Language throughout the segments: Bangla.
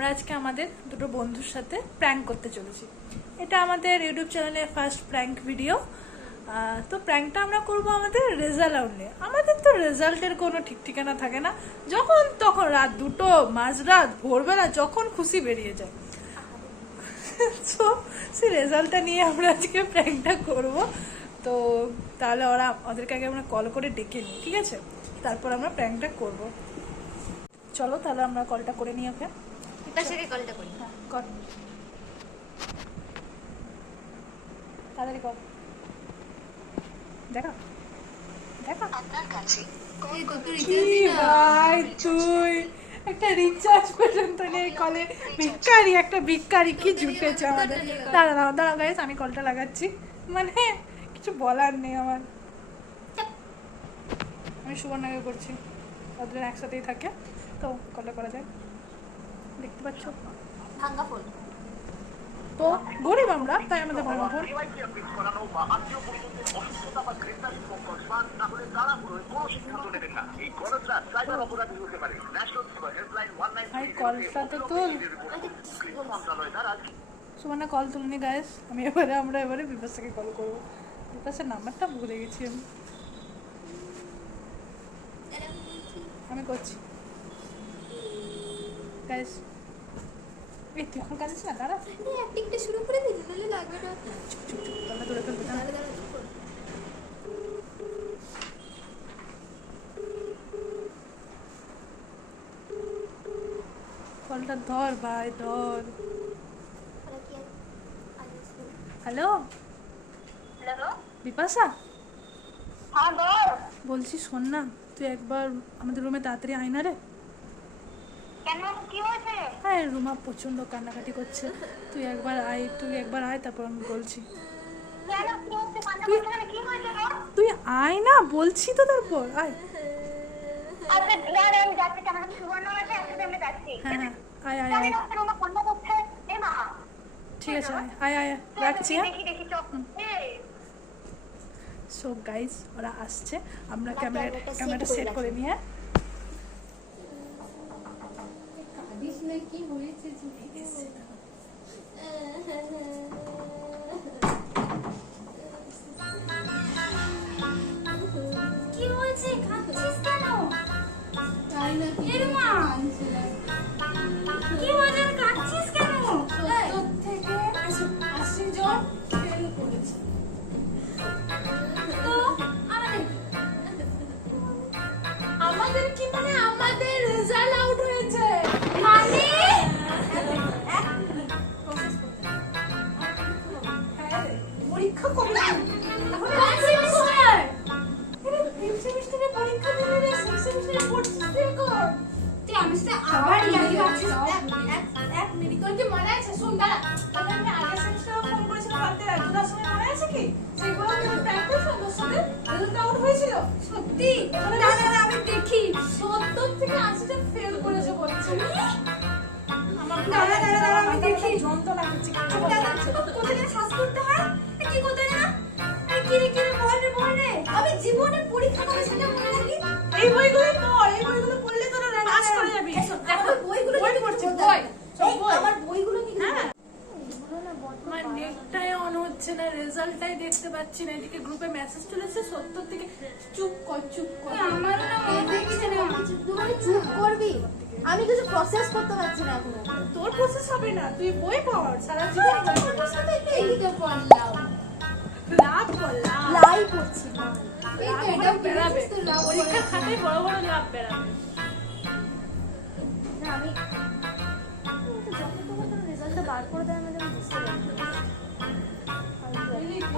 আমরা আজকে আমাদের দুটো বন্ধুর সাথে প্র্যাঙ্ক করতে চলেছি। এটা আমাদের ইউটিউব চ্যানেলে ফার্স্ট প্র্যাঙ্ক ভিডিও। তো প্র্যাঙ্কটা আমরা করব আমাদের রেজাল্ট আউট নিয়ে। আমাদের তো রেজাল্টের কোনো ঠিক ঠিকানা থাকে না, যখন তখন রাত 2টো, মাঝরাত, ভোরবেলা যখন খুশি বেরিয়ে যায়। তো সেই রেজাল্টটা নিয়ে আমরা আজকে প্র্যাঙ্কটা করব। তো তাহলে ওদেরকে আগে আমরা কল করে ডেকে নিই, ঠিক আছে? তারপর আমরা প্র্যাঙ্কটা করব। চলো তাহলে আমরা কলটা করে নিই ওকে। কলটা করি। হ্যাঁ, কর তাড়াতাড়ি কর। দেখা দেখা আপনার কাছে কল করতে ভাই, তুই একটা রিচার্জ পর্যন্ত নেই কলে। ভিক্ষারি, একটা ভিক্ষারি কি জুটেছে আমাদের। দাঁড়াও গাইস, আমি কলটা লাগাচ্ছি। মানে কিছু বলার নেই আমার। আমি সুবর্ণাকে করছি, ওদের একসাথেই থাকে তো কলটা করা যায়। দেখতে পাচ্ছ ভাঙ্গা ফোন। তো গরিব আমরা, তাই আমাদের ভালো ফোন। কলটা তো তুল। সুবর্ণা কল তুলনি গাইস। আমরা এবারে বিপাশাকে কল করবো। বিপাশার নাম্বারটা ভুলে গেছি আমি করছি গাইস। এই তুই এখন কাঁদিস না, দাঁড়া। অ্যাক্টিংটা শুরু করে দিই, নাহলে লাগবে না। চুপ কলটা ধরে ফেলবে। দাঁড়া কলটা ধর ভাই, ধর। হ্যালো হ্যালো, বিপাশা, হ্যাঁ বল। বলছি শোন না, তুই একবার আমাদের রুমে তাড়াতাড়ি আয় না রে। কেন, কি হয়েছে? হ্যাঁ, রুমা প্রচন্ড কান্নাকাটি করছে। তুই একবার আয়, তারপর আমি বলছি। কেন, কি হচ্ছে? কান্না করছে কেন? কি হয়েছে গো? তুই আয় না বলছি তো, তারপর আয়। আচ্ছা দাঁড়া, আমি যাচ্ছি। আমার সুবর্ণ আছে, একসাথে আমি যাচ্ছি। হ্যাঁ আয়। আমি না রুমে কান্না করছে। এ মা, ঠিক আছে, আয় রাখছি। হ্যাঁ, দেখি চোখ। সো গাইজ, ওরা আসছে। আমরা ক্যামেরাটা সেট করে নিয়ে কি হয়েছে? কি হয়েছে? খাচ্ছিস কেন? কি হয়েছে? কাঁদছিস কেন? 70 থেকে 80 জন ফেল করেছে। তো আমাদের কি মানে আমাদের রেজাল্ট আউট হয়েছে। মানে পরীক্ষা কবে? কোন সেমিস্টার? সেমিস্টারে পরীক্ষা দিলে রে, সেমিস্টারে পড়ছিস তুই এখন। তুই আমার সাথে আবার ইয়ার্কি মারছিস? এক মিনিট, তোর কি মনে আছে? শোন দাঁড়া, তাহলে আমি আগের সেমিস্টারে ফোন করেছিলাম রাতে 2টার সময়, মনে আছে কি? সেগুলো কিন্তু প্র্যাঙ্ক করেছিলাম তোর সাথে, রেজাল্ট আউট হয়েছিল। সত্যি? দাঁড়া আমি দেখি। 70 থেকে 80 জন ফেল করেছে বলছে। আমার দাঁড়া আমি দেখি। যন্ত্রণা হচ্ছে, কিছু দাঁড়া, বলতে পারছি না। কোথায় শ্বাস করতে হয়? কি করতে হয় না? কি রে বল রে। আমি জীবনে পরীক্ষা করে সেটা মনে রাখি। এই বইগুলো পড়লে তোরা পাস করে যাবি। আমার বইগুলো বই কি পড়ছি, বলতে বই। হবে? সব বই। আমার বইগুলো কি হ্যাঁ। এগুলো না বড্ড আমার নেটটাই অন হচ্ছে না, রেজাল্টটাই দেখতে পাচ্ছি না। এদিকে গ্রুপে মেসেজ চলেছে 70 থেকে। চুপ কর। আমারও না মন দেখছে না। তুই চুপ করবি? আমি কিছু প্রসেস করতে পারছি না এখন। তোর প্রসেস হবে না, তুই বই পড় সারা জীবন। তোর সাথে এইটা পড়লাম। লাভ কর, লাই করছি না। এই তো এটা এটা বেরাবে। তো লাভ পরীক্ষার খাতায় বড় বড় লাভ বেরাবে। না আমি যতটুকু রেজাল্টটা বার করে দেয় আমি বুঝতে পারছি।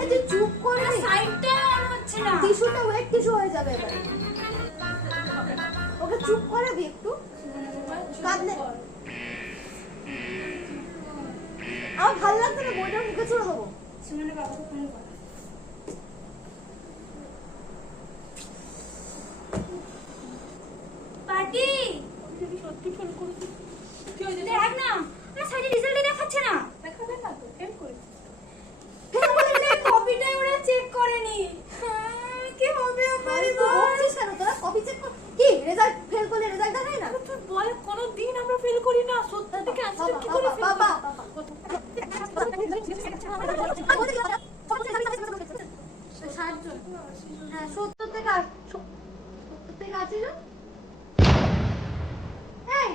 এই যে চুপ করে সাইডটা অন হচ্ছে না। টিস্যুটা ওয়েট টিস্যু হয়ে যাবে এবারে। ওকে চুপ করাবি একটু। কাঁদলে আমার ভালো লাগছে না, বইটা মুখে ছুড়ে দেবো। সুমনের বাবাকে ফোন কর। পার্টি সত্যি ফেল করেছি। তুই ওই দেখ না, আমার সাইডে রেজাল্টই দেখাচ্ছে না। দেখাবে না তো, ফেল করেছি। কপিটাই ওরা চেক করেনি। কি হবে আমার? বলছিস কেন তোরা? কপি চেক কর কি? রেজাল্ট ফেল করলে রেজাল্ট দেখায় না? তুই বল, কোনো দিন আমরা ফেল করি না। 70 থেকে 80 কি করে বাবা হ্যাঁ 70 থেকে 80 জন এই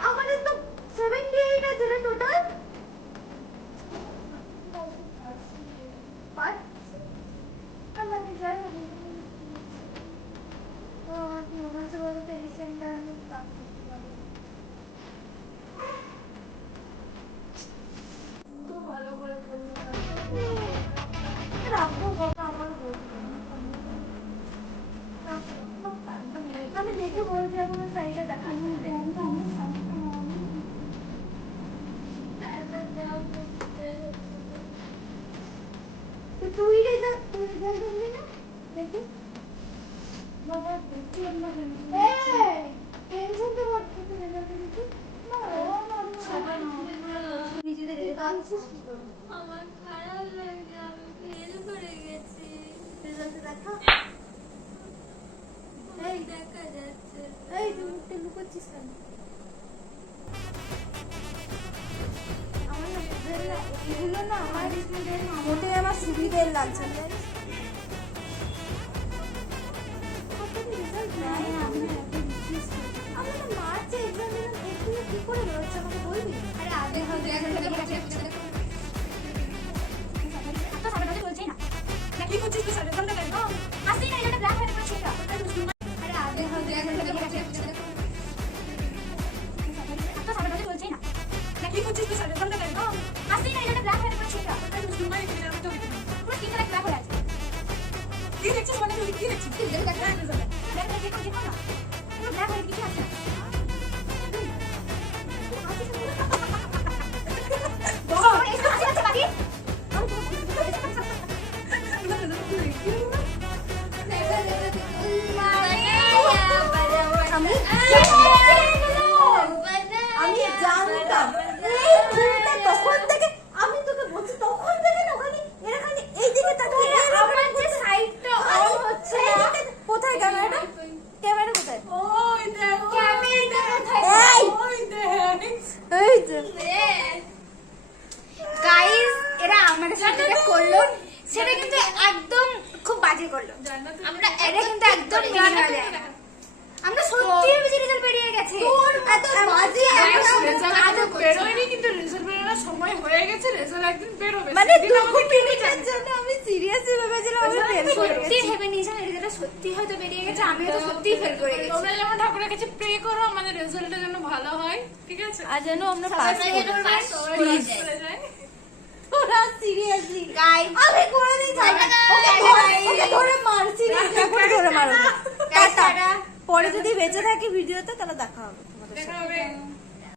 আমাদের তো 78 আছে রে টোটাল আমাদের যাই ও মনে বলতে রিসেন্টটা আমি কাজ করতে পারি তো ভালো করে বলতে রাখবো বাবা আমার বলতে আমি দেখে বলছি এখন শাড়িটা দেখাচ্ছি তুই রে তুই বলবি না দেখি বাবা দেখি আমরা টেনশন তো করতে রেজাল্ট দিচ্ছি না নিজেদের কাঁদছিস আমার খারাপ লাগছে আমি ফেল করে গেছি রেজাল্ট দেখা এই দেখা যাচ্ছে এই তুই মুখটা লুকোচ্ছিস কেন আমার না এগুলো না আমার মোটে আমার সুবিধের লাগছে না আমরা তো মার্চে এক্সাম দিলাম এপ্রিলে কি করে বেরোচ্ছে আমাকে বলবি আরে আগে হয়তো এখন তো সামনে চলছেই না কি করছিস তুই সাড়ে ঘন্টা কেন আসেই না এটা ব্ল্যাক হয়ে পড়ছে এটা আরে আগে হয়তো এখন তো সামনে চলছেই না কি করছিস তুই সাড়ে ঘন্টা কেন আসেই না এটা ব্ল্যাক হয়ে পড়ছে এটা তোমার কি জানো তো পুরো স্কিনটা ব্ল্যাক হয়ে আছে কি দেখছিস মানে তুই কি দেখছিস তুই দেখে ব্ল্যাক হয়ে যাবে ব্ল্যাক হয়ে দেখো দেখো না পুরো ব্ল্যাক হয়ে কিছু আছে বাবা এই সব আছে বাকি আমি জানতাম এই ফুলটা তখন থেকে আমি তোকে বলছি তখন থেকে না ওখানে এরা খালি এই দিকে তাকিয়ে আমার যে সাইডটা অন হচ্ছে কোথায় ক্যামেরাটা ক্যামেরা কোথায় ওই দেখো ক্যামেরাটা কোথায় এই ওই দেখ এই যে গাইস এরা আমাদের সাথে যেটা করলো সেটা কিন্তু একদম খুব বাজে করলো আমরা এটা কিন্তু একদম মেনে নেওয়া যায় না। আমরা সত্যি বেশি রেজাল্ট বেরিয়ে গেছে এত বাজে রেজাল্ট বেরোয়নি কিন্তু রেজাল্ট বেরোনোর সময় হয়ে গেছে রেজাল্ট একদিন বেরোবে মানে সেদিন দুঃখ আমাকে মিনিটের জন্য আমি সিরিয়াসলি ভেবেছিলাম আমি ফেল করে সত্যি গেছি ভেবে নিয়েছিলাম রেজাল্টটা সত্যি হয়তো বেরিয়ে গেছে আমিও তো সত্যি ফেল করে গেছি তোমরা যেমন ঠাকুরের কাছে প্রে করো আমাদের রেজাল্টটা যেন ভালো হয় ঠিক আছে আর যেন আমরা আমরা পাস যেন পাস প্লিজ করে চলে যায় ওরা সিরিয়াসলি গাইস আমি কোনোদিন যাই না ওকে ধরে মার সিরিয়াসলি এখন ধরে মারো টাটা পরে যদি বেঁচে থাকি ভিডিওতে তাহলে দেখা হবে তোমাদের সাথে। দেখা হবে